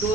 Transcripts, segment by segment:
2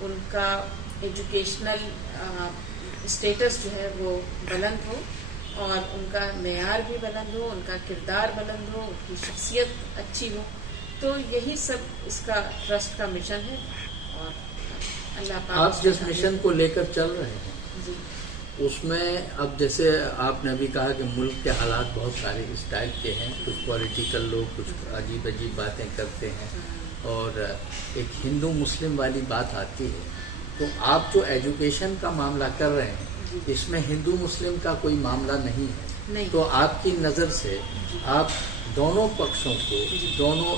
ان کا educational status جو ہے وہ بلند ہو اور ان کا معیار بھی بلند ہو، ان کا کردار بلند ہو، ان کی شخصیت اچھی ہو. تو یہی سب اس کا ٹرسٹ کا مشن ہے. اور اللہ پاک آپ جس مشن کو لے کر چل رہے ہیں جی اس میں اب جیسے آپ نے ابھی کہا کہ ملک کے حالات بہت سارے اس ٹائپ کے ہیں، کچھ پولیٹیکل لوگ کچھ عجیب عجیب باتیں کرتے ہیں اور ایک ہندو مسلم والی بات آتی ہے، تو آپ جو ایجوکیشن کا معاملہ کر رہے ہیں اس میں ہندو مسلم کا کوئی معاملہ نہیں ہے. تو آپ کی نظر سے آپ دونوں پکشوں کو، دونوں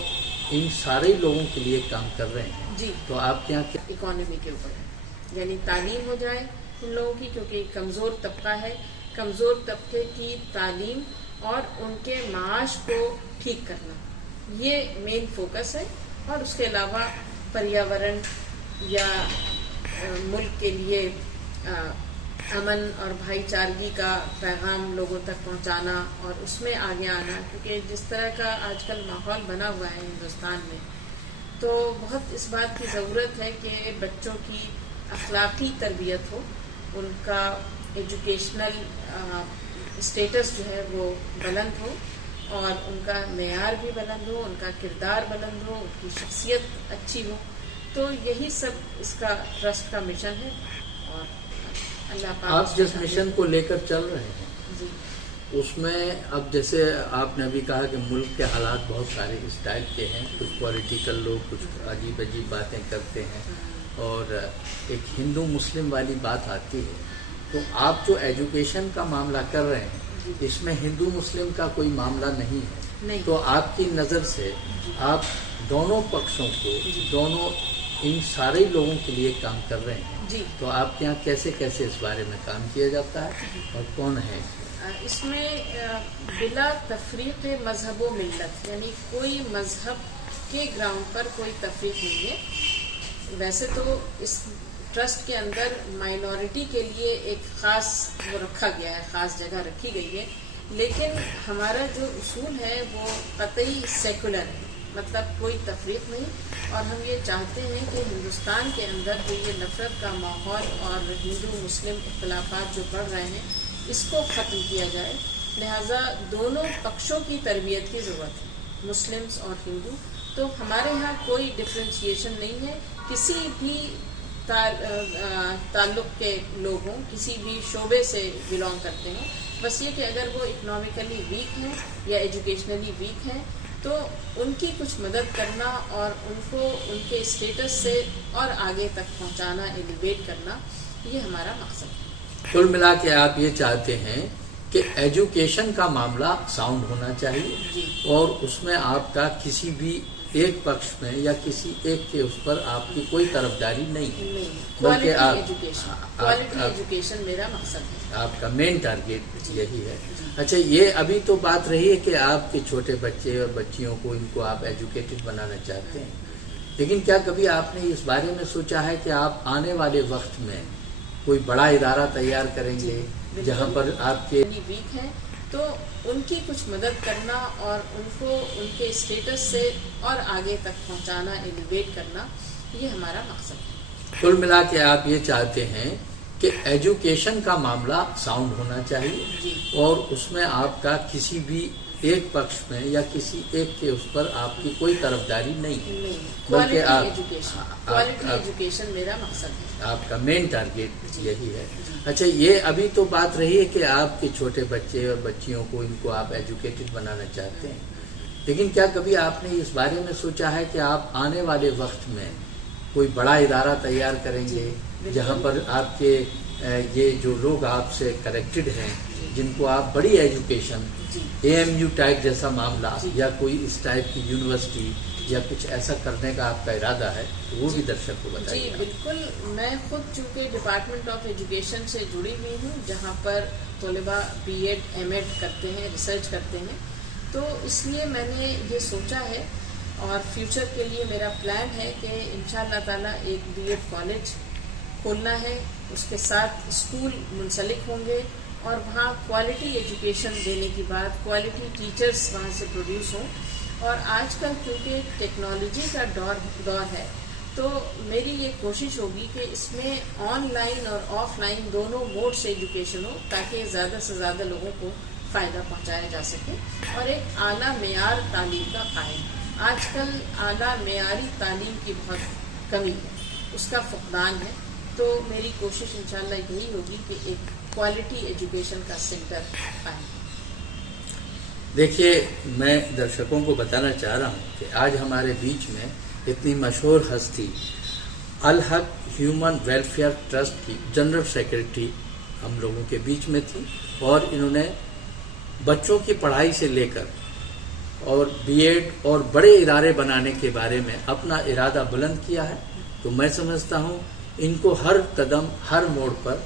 ان سارے لوگوں کے لیے کام کر رہے ہیں. جی تو آپ کے یہاں کیا اکانومی کے اوپر ہے، یعنی تعلیم ہو جائے ان لوگوں کی، کیونکہ کمزور طبقہ ہے، کمزور طبقے کی تعلیم اور ان کے معاش کو ٹھیک کرنا، یہ مین فوکس ہے. اور اس کے علاوہ پریاورن یا ملک کے لیے امن اور بھائی چارگی کا پیغام لوگوں تک پہنچانا اور اس میں آگے آنا، کیونکہ جس طرح کا آج کل ماحول بنا ہوا ہے ہندوستان میں، تو بہت اس بات کی ضرورت ہے کہ بچوں کی اخلاقی تربیت ہو، ان کا ایجوکیشنل اسٹیٹس جو ہے وہ بلند ہو اور ان کا معیار بھی بلند ہو، ان کا کردار بلند ہو، ان کی شخصیت اچھی ہو. تو یہی سب اس کا ٹرسٹ کا مشن ہے. اور اللہ پاک آپ جس مشن کو لے کر چل رہے ہیں جی اس میں اب جیسے آپ نے ابھی کہا کہ ملک کے حالات بہت سارے اس ٹائپ کے ہیں، کچھ پولیٹیکل لوگ کچھ عجیب عجیب باتیں کرتے ہیں اور ایک ہندو مسلم والی بات آتی ہے، تو آپ جو ایجوکیشن کا معاملہ کر رہے ہیں اس میں ہندو مسلم کا کوئی معاملہ نہیں ہے. تو آپ کی نظر سے آپ دونوں پکشوں کو، دونوں ان سارے لوگوں کے لیے کام کر رہے ہیں. جی تو آپ کے یہاں کیسے کیسے اس بارے میں کام کیا جاتا ہے اور کون ہے؟ اس میں بلا تفریق مذہب و ملت، یعنی کوئی مذہب کے گراؤنڈ پر کوئی تفریق نہیں ہے. ویسے تو اس ٹرسٹ کے اندر مائنورٹی کے لیے ایک خاص وہ رکھا گیا ہے، خاص جگہ رکھی گئی ہے، لیکن ہمارا جو اصول ہے وہ قطعی سیکولر ہے، مطلب کوئی تفریق نہیں. اور ہم یہ چاہتے ہیں کہ ہندوستان کے اندر جو یہ نفرت کا ماحول اور ہندو مسلم اختلافات جو بڑھ رہے ہیں اس کو ختم کیا جائے. لہٰذا دونوں پکشوں کی تربیت کی ضرورت ہے، مسلمس اور ہندو. تو ہمارے ہاں کوئی ڈفرینشیشن نہیں ہے، کسی بھی تعلق کے لوگ ہوں، کسی بھی شعبے سے بلانگ کرتے ہیں. بس یہ کہ اگر وہ اکنامکلی ویک ہیں یا ایجوکیشنلی ویک ہیں تو ان کی کچھ مدد کرنا اور ان کو ان کے اسٹیٹس سے اور آگے تک پہنچانا، ایلیویٹ کرنا، یہ ہمارا مقصد ہے. کل ملا کے آپ یہ چاہتے ہیں کہ ایجوکیشن کا معاملہ ساؤنڈ ہونا چاہیے اور اس میں آپ کا کسی بھی ایک پکش میں یا کسی ایک کے اس پر آپ کی کوئی طرفداری نہیں ہے، کوالٹی ایجوکیشن میرا مقصد ہے، آپ کا مین ٹارگیٹ یہی ہے. اچھا، یہ ابھی تو بات رہی ہے کہ آپ کے چھوٹے بچے اور بچیوں کو ان کو آپ ایجوکیٹڈ بنانا چاہتے ہیں، لیکن کیا کبھی آپ نے اس بارے میں سوچا ہے کہ آپ آنے والے وقت میں کوئی بڑا ادارہ تیار کریں گے جہاں پر آپ کے ویک ہیں تو ان کی کچھ مدد کرنا اور ان کو ان کے اسٹیٹس سے اور آگے تک پہنچانا، ایلیویٹ کرنا، یہ ہمارا مقصد ہے. کل ملا کے آپ یہ چاہتے ہیں کہ ایجوکیشن کا معاملہ ساؤنڈ ہونا چاہیے اور اس میں آپ کا کسی بھی ایک پکش میں یا کسی ایک کے اس پر آپ کی کوئی طرفداری نہیں ہے، بلکہ کوالٹی ایجوکیشن میرا مقصد ہے، آپ کا مین ٹارگیٹ یہی ہے. اچھا، یہ ابھی تو بات رہی ہے کہ آپ کے چھوٹے بچے اور بچیوں کو ان کو آپ ایجوکیٹڈ بنانا چاہتے ہیں، لیکن کیا کبھی آپ نے اس بارے میں سوچا ہے کہ آپ آنے والے وقت میں کوئی بڑا ادارہ تیار کریں گے جہاں پر آپ کے یہ جو لوگ آپ سے کنیکٹڈ ہیں، جن کو آپ بڑی ایجوکیشن AMU ٹائپ جیسا معاملہ یا کوئی اس ٹائپ کی یونیورسٹی یا کچھ ایسا کرنے کا آپ کا ارادہ ہے تو وہ بھی درشک کو بتائیے. جی بالکل، میں خود چونکہ ڈپارٹمنٹ آف ایجوکیشن سے جڑی ہوئی ہوں جہاں پر طلباء B.Ed M.Ed کرتے ہیں، ریسرچ کرتے ہیں، تو اس لیے میں نے یہ سوچا ہے اور فیوچر کے لیے میرا پلان ہے کہ انشاءاللہ تعالیٰ ایک B.Ed کالج کھولنا ہے، اس کے ساتھ اسکول منسلک ہوں گے اور وہاں کوالٹی ایجوکیشن دینے کی بات، کوالٹی ٹیچرز وہاں سے پروڈیوس ہوں. اور آج کل کیونکہ ٹیکنالوجی کا دور ہے تو میری یہ کوشش ہوگی کہ اس میں آن لائن اور آف لائن دونوں موڈ سے ایجوکیشن ہو تاکہ زیادہ سے زیادہ لوگوں کو فائدہ پہنچایا جا سکے اور ایک اعلیٰ معیار تعلیم کا قائم۔ آج کل اعلیٰ معیاری تعلیم کی بہت کمی ہے، اس کا فقدان ہے، تو میری کوشش انشاءاللہ یہی ہوگی کہ ایک کوالٹی ایجوکیشن کا سینٹر قائم۔ دیکھیے، میں درشکوں کو بتانا چاہ رہا ہوں کہ آج ہمارے بیچ میں اتنی مشہور ہستی الحق ہیومن ویلفیئر ٹرسٹ کی جنرل سیکرٹری ہم لوگوں کے بیچ میں تھی، اور انہوں نے بچوں کی پڑھائی سے لے کر اور بی ایڈ اور بڑے ادارے بنانے کے بارے میں اپنا ارادہ بلند کیا ہے۔ تو میں سمجھتا ہوں ان کو ہر قدم ہر موڑ پر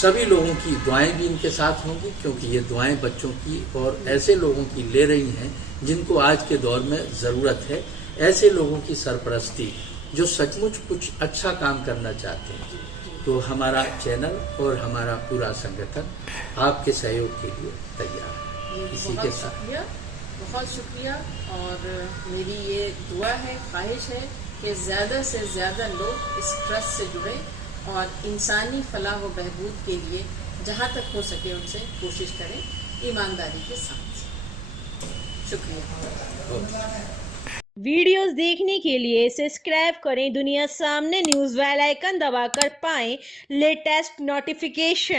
سبھی لوگوں کی دعائیں بھی ان کے ساتھ ہوں گی، کیونکہ یہ دعائیں بچوں کی اور ایسے لوگوں کی لے رہی ہیں جن کو آج کے دور میں ضرورت ہے، ایسے لوگوں کی سرپرستی جو سچ مچ کچھ اچھا کام کرنا چاہتے ہیں۔ تو ہمارا چینل اور ہمارا پورا سنگٹھن آپ کے سہیوگ کے لیے تیار ہے۔ اسی کے ساتھ بہت شکریہ، اور میری یہ دعا ہے، خواہش ہے کہ زیادہ سے زیادہ لوگ اس ٹرسٹ سے جڑیں اور انسانی فلاح و بہبود کے لیے جہاں تک ہو سکے ان سے کوشش کریں، ایمانداری کے ساتھ۔ شکریہ۔ ویڈیوز دیکھنے کے لیے سبسکرائب کریں دنیا سامنے نیوز، بیل آئیکن دبا کر پائیں لیٹسٹ نوٹیفیکیشن۔